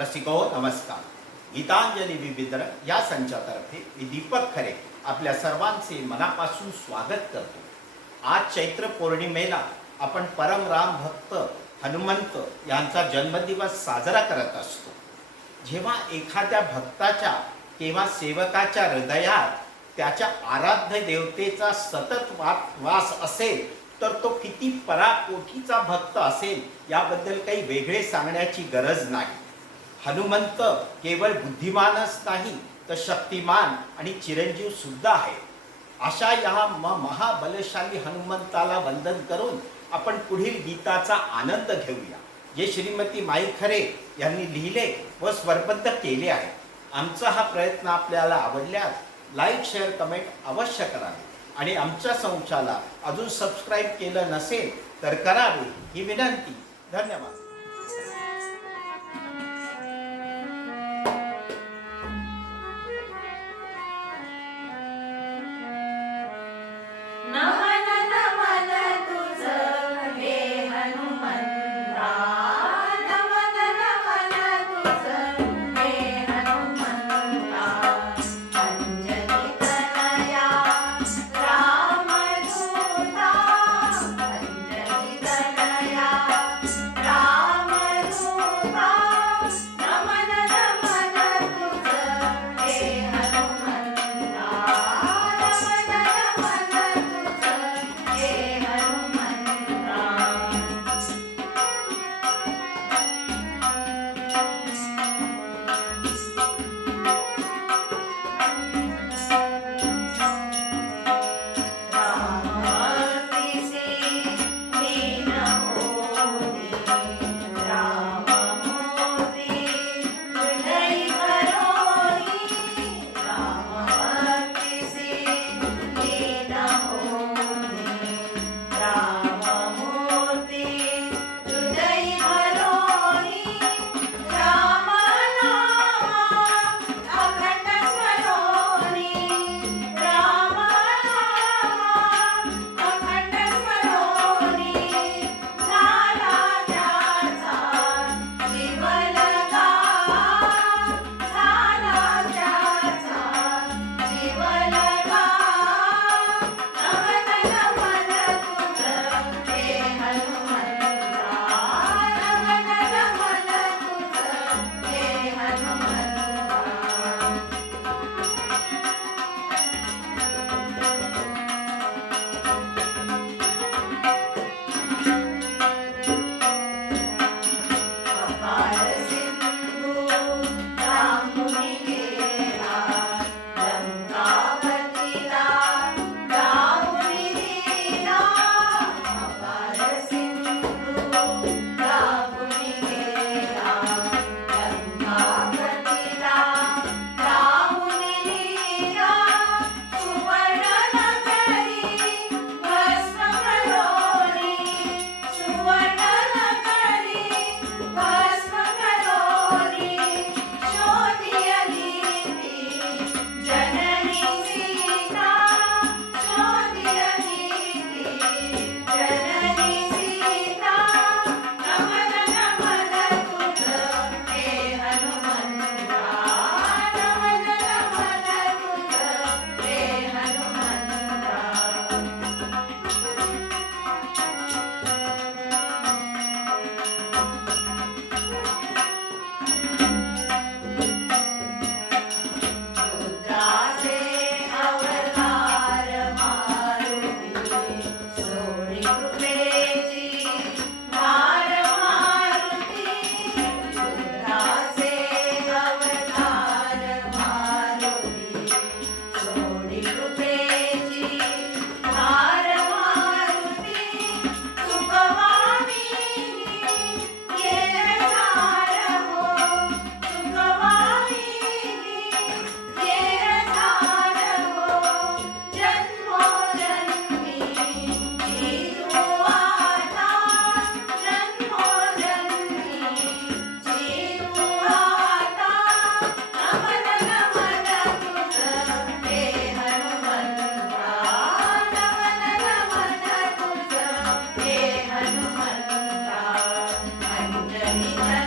रसिको नमस्कार. गीतांजली विविद्र या संचातर्फे मी दीपक खरे आपल्या सर्वांचे मनापासून स्वागत करतो. आज चैत्र पौर्णिमेला आपण परमराम भक्त हनुमंत यांचा जन्मदिवस साजरा करत असतो. जेव्हा एखाद्या भक्ताच्या किंवा सेवकाच्या हृदयात त्याच्या आराध्य देवतेचा सतत वा वास असेल तर तो किती पराकोटीचा भक्त असेल याबद्दल काही वेगळे सांगण्याची गरज नाही. हनुमंत केवळ बुद्धिमानच नाही तर शक्तिमान आणि चिरंजीव सुद्धा आहे अशा या म महाबलशाली हनुमंताला वंदन करून आपण पुढील गीताचा आनंद घेऊया जे श्रीमती माई खरे यांनी लिहिले व स्वरबद्ध केले आहे. आमचा हा प्रयत्न आपल्याला आवडल्यास लाईक शेअर कमेंट अवश्य करावे आणि आमच्या संचाला अजून सबस्क्राईब केलं नसेल तर करावे ही विनंती. धन्यवाद. Thank you.